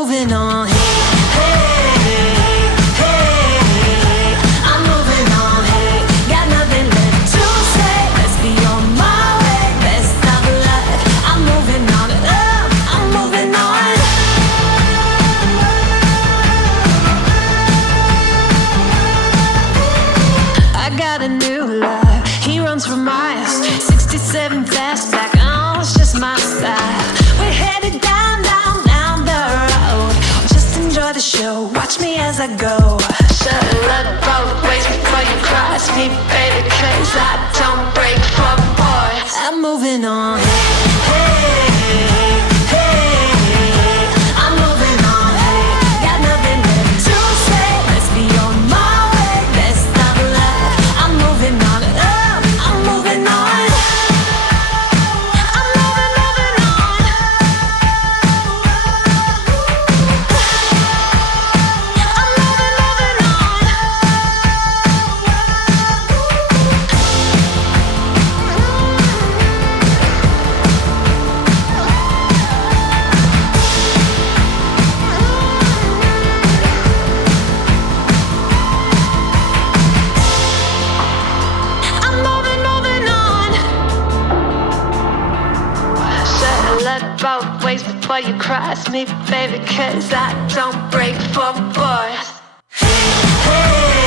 moving on. Hey, hey, I'm moving on. Hey, got nothing left to say. Let's be on my way. Best of luck. I'm moving on. I'm moving on. I got a new love. He runs for miles. 67 fastback. Oh, it's just my style. We're headed down, down, down the road. Just enjoy the show. Watch me as I go. Should've looked both ways before you cross me, baby, 'cause I don't break for boys. I'm moving on. Hey, hey, I'm moving on. Hey, got nothing left to say. Let's be on my way. Best of luck. I'm moving on. I'm moving on. I'm moving, moving on. I'm moving, moving on. I'm moving, moving on. Should've looked both ways before you cross me, baby, 'cause I don't break for boys. Hey,